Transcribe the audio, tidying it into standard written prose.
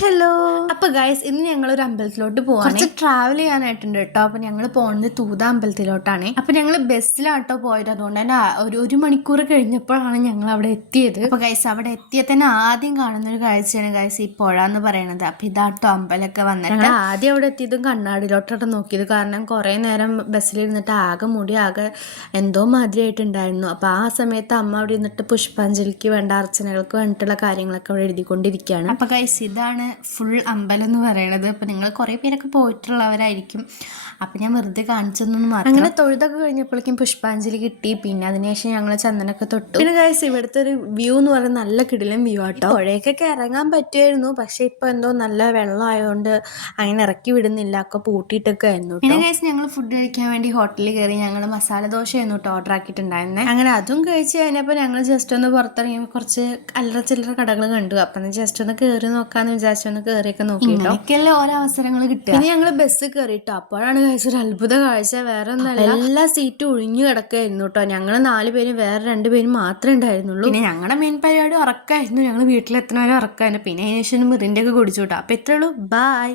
Hello. അപ്പൊ guys, ഇന്ന് ഞങ്ങളൊരു അമ്പലത്തിലോട്ട് പോവാണ്. കുറച്ച് ട്രാവൽ ചെയ്യാനായിട്ടുണ്ട് കേട്ടോ. അപ്പൊ ഞങ്ങൾ പോകുന്നത് തൂത അമ്പലത്തിലോട്ടാണ്. അപ്പൊ ഞങ്ങൾ ബസ്സിലാട്ടോ പോയത്. അതുകൊണ്ട് തന്നെ ഒരു മണിക്കൂർ കഴിഞ്ഞപ്പോഴാണ് ഞങ്ങൾ അവിടെ എത്തിയത്. അപ്പൊ ഗൈസ്, അവിടെ എത്തിയ തന്നെ ആദ്യം കാണുന്ന ഒരു കാഴ്ചയാണ് ഗൈസ് ഈ പുഴ എന്ന് പറയുന്നത്. അപ്പൊ ഇതാട്ടോ അമ്പലമൊക്കെ വന്നിട്ട് ഞങ്ങൾ ആദ്യം അവിടെ എത്തിയതും കണ്ണാടിയിലോട്ടാണ് നോക്കിയത്. കാരണം കുറെ നേരം ബസ്സിലിരുന്നിട്ട് ആകെ മുടി ആകെ എന്തോ മാതിരിയായിട്ടുണ്ടായിരുന്നു. അപ്പൊ ആ സമയത്ത് അമ്മ അവിടെ ഇരുന്നിട്ട് പുഷ്പാഞ്ജലിക്ക് വേണ്ട അർച്ചനകൾക്ക് വേണ്ടിയിട്ടുള്ള കാര്യങ്ങളൊക്കെ അവിടെ എഴുതിക്കൊണ്ടിരിക്കുകയാണ്. അപ്പൊ ഗൈസ്, ഇതാണ് ഫുൾ അമ്പലം എന്ന് പറയുന്നത്. അപ്പൊ നിങ്ങൾ കുറെ പേരൊക്കെ പോയിട്ടുള്ളവരായിരിക്കും. അപ്പൊ ഞാൻ വെറുതെ കാണിച്ചെന്നു മാത്രം. അങ്ങനെ തൊഴുതൊക്കെ കഴിഞ്ഞപ്പോഴേക്കും പുഷ്പാഞ്ജലി കിട്ടി. പിന്നെ അതിനുശേഷം ഞങ്ങൾ ചന്ദനൊക്കെ തൊട്ടു. പിന്നെ ഗൈസ്, ഇവിടുത്തെ ഒരു വ്യൂ എന്ന് പറയുന്നത് നല്ല കിടിലൻ വ്യൂ ആട്ടോ. പുഴയൊക്കെ ഇറങ്ങാൻ പറ്റുമായിരുന്നു, പക്ഷെ ഇപ്പൊ എന്തോ നല്ല വെള്ളം ആയതുകൊണ്ട് അങ്ങനെ ഇറക്കി വിടുന്നില്ല, ഒക്കെ പൂട്ടിയിട്ടൊക്കെ ആയിരുന്നു. പിന്നെ ഗൈസ്, ഞങ്ങൾ ഫുഡ് കഴിക്കാൻ വേണ്ടി ഹോട്ടലിൽ കയറി. ഞങ്ങൾ മസാല ദോശയായിരുന്നു കേട്ടോ ഓർഡർ ആക്കിയിട്ടുണ്ടായിരുന്നത്. അങ്ങനെ അതും കഴിച്ച് കഴിഞ്ഞപ്പോൾ ഞങ്ങൾ ജസ്റ്റ് ഒന്ന് പുറത്തിറങ്ങിയപ്പോൾ കുറച്ച് അല്ലറ ചില്ലറ കടകൾ കണ്ടു. അപ്പം ജസ്റ്റ് ഒന്ന് കയറി നോക്കാന്ന് വിചാരിച്ചൊന്ന് കയറിയൊക്കെ നോക്കി. ഇങ്ങനെയൊക്കെയല്ലേ ഓരോ അവസരങ്ങൾ കിട്ടുക. പിന്നെ ഞങ്ങൾ ബസ് കയറിട്ടോ. അപ്പോഴാണ് കഴിച്ചൊരു അത്ഭുത കാഴ്ച. വേറെ ഒന്നല്ല, എല്ലാ സീറ്റും ഒഴിഞ്ഞു കിടക്കായിരുന്നു കേട്ടോ. ഞങ്ങൾ 4 പേരും, വേറെ 2 പേരും മാത്രമേ ഉണ്ടായിരുന്നുള്ളൂ. പിന്നെ ഞങ്ങളുടെ മെയിൻ പരിപാടി ഉറക്കമായിരുന്നു. ഞങ്ങൾ വീട്ടിലെത്തുന്നവരെ ഉറക്കമായിരുന്നു. പിന്നെ അതിന് ശേഷം മിറിൻ്റെ ഒക്കെ കുടിച്ചു കേട്ടോ. അപ്പൊ ഇത്രേ ഉള്ളൂ. ബൈ.